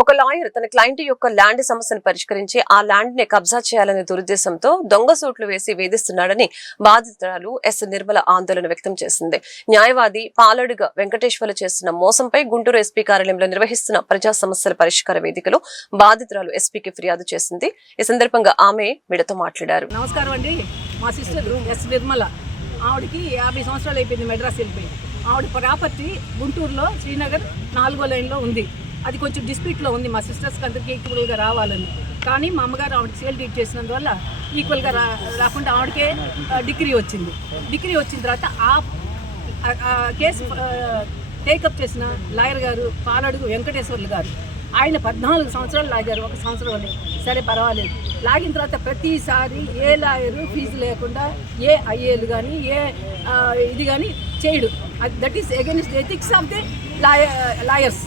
ఒక లాయర్ తన క్లయింట్ యొక్క ల్యాండ్ సమస్యను పరిష్కరించి ఆ ల్యాండ్ ని కబ్జా చేయాలనే దురుద్దేశంతో దొంగ సూట్లు వేసి వేధిస్తున్నాడని బాధితురాలు ఎస్ నిర్మల ఆందోళన వ్యక్తం చేసింది. న్యాయవాది పాలడుగ వెంకటేశ్వర్లు చేస్తున్న మోసంపై గుంటూరు ఎస్పీ కార్యాలయంలో నిర్వహిస్తున్న ప్రజా సమస్యల పరిష్కార వేదికలో బాధితురాలు ఎస్పీకి ఫిర్యాదు చేసింది. ఈ సందర్భంగా ఆమె మీడియాతో మాట్లాడారు. నమస్కారం అండి. మా సిస్టర్ ఎస్ నిర్మల, ఆవిడకి 50 సంవత్సరాలు అయిపోయింది, మెడ్రాస్ వెళ్ళిపోయింది. ఆవిడ ప్రాపర్టీ గుంటూరులో శ్రీనగర్ 4వ లైన్లో ఉంది. అది కొంచెం డిస్ప్యూట్లో ఉంది. మా సిస్టర్స్కి అందరికీ ఈక్వల్గా రావాలని, కానీ మా అమ్మగారు ఆవిడకి సేల్ డీడ్ చేసినందువల్ల ఈక్వల్గా రాకుండా ఆవిడకే డిగ్రీ వచ్చింది. డిగ్రీ వచ్చిన తర్వాత ఆ కేసు టేకప్ చేసిన లాయర్ గారు పాలడుగు వెంకటేశ్వర్లు గారు, ఆయన 14 సంవత్సరాలు లాగారు, 1 సంవత్సరం. సరే పర్వాలేదు. లాగిన తర్వాత ప్రతిసారి ఏ లాయరు ఫీజు లేకుండా ఏ ఐఏలు కానీ ఏ ఇది కానీ చేయడు. That is against ethics of the lawyers.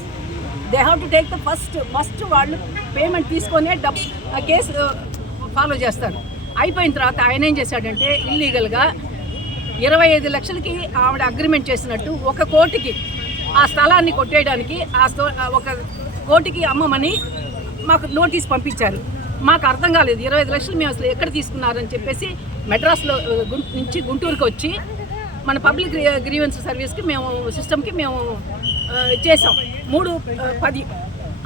They have to take the first వాళ్ళు పేమెంట్ తీసుకొనే కేసు ఫాలో చేస్తారు. అయిపోయిన తర్వాత ఆయన ఏం చేశాడంటే ఇల్లీగల్గా 25 లక్షలకి ఆవిడ అగ్రిమెంట్ చేసినట్టు 1 కోటికి ఆ స్థలాన్ని కొట్టేయడానికి 1 కోటికి అమ్మమని మాకు నోటీస్ పంపించారు. మాకు అర్థం కాలేదు. 25 లక్షలు మేము అసలు ఎక్కడ తీసుకున్నారని చెప్పేసి మెడ్రాస్లో నుంచి గుంటూరుకి వచ్చి మన పబ్లిక్ గ్రీవెన్స్ సర్వీస్కి మేము సిస్టమ్కి మేము చేసాం 3-10.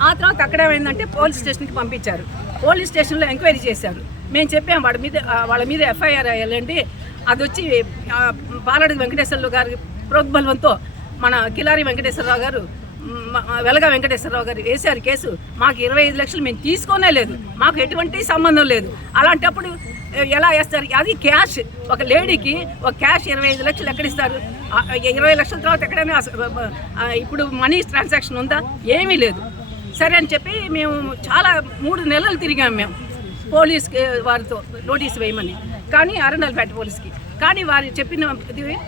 ఆ తర్వాత అక్కడ ఏమైందంటే పోలీస్ స్టేషన్కి పంపించారు. పోలీస్ స్టేషన్లో ఎంక్వైరీ చేశారు. మేము చెప్పాం వాళ్ళ మీద ఎఫ్ఐఆర్ అయ్యాలండి. అది వచ్చి పాలడుగు వెంకటేశ్వర్లు గారి ప్రోద్బలంతో మన కిలారి వెంకటేశ్వరరావు గారు, వెలగా వెంకటేశ్వరరావు గారు వేశారు కేసు. మాకు 25 లక్షలు మేము తీసుకోనే లేదు, మాకు ఎటువంటి సంబంధం లేదు. అలాంటప్పుడు ఎలా వేస్తారు? అది క్యాష్. ఒక లేడీకి ఒక క్యాష్ 25 లక్షలు ఎక్కడిస్తారు? 20 లక్షల తర్వాత ఎక్కడైనా ఇప్పుడు మనీ ట్రాన్సాక్షన్ ఉందా? ఏమీ లేదు. సరే అని చెప్పి మేము చాలా 3 నెలలు తిరిగాము మేము పోలీస్ వారితో నోటీస్ వేయమని, కానీ అరండల్పేట పోలీస్కి. కానీ వారు చెప్పిన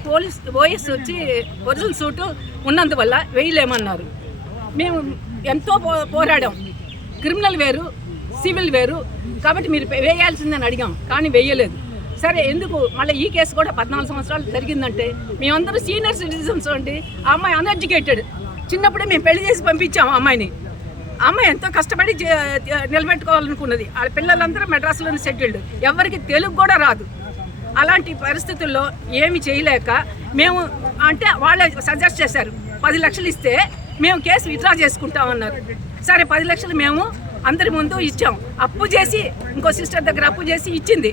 పోలీస్ ఓఎస్ వచ్చి ఒరిజినల్ సూటు ఉన్నందువల్ల వేయలేమన్నారు. మేము ఎంతో పోరాడాం. క్రిమినల్ వేరు, సివిల్ వేరు, కాబట్టి మీరు వేయాల్సిందని అడిగాం, కానీ వేయలేదు. సరే ఎందుకు మళ్ళీ ఈ కేసు కూడా 14 సంవత్సరాలు జరిగిందంటే మేమందరూ సీనియర్ సిటిజన్స్ అండి. ఆ అమ్మాయి అన్ఎడ్యుకేటెడ్. చిన్నప్పుడే మేము పెళ్లి చేసి పంపించాము ఆ అమ్మాయిని. ఆ అమ్మాయి ఎంతో కష్టపడి నిలబెట్టుకోవాలనుకున్నది. ఆ పిల్లలందరూ మెడ్రాస్లోనే సెటిల్డ్. ఎవరికి తెలుగు కూడా రాదు. అలాంటి పరిస్థితుల్లో ఏమి చేయలేక మేము అంటే వాళ్ళే సజెస్ట్ చేశారు 10 లక్షలు ఇస్తే మేము కేసు విత్డ్రా చేసుకుంటామన్నారు. సరే 10 లక్షలు మేము అందరి ముందు ఇచ్చాం. అప్పు చేసి ఇంకో సిస్టర్ దగ్గర అప్పు చేసి ఇచ్చింది.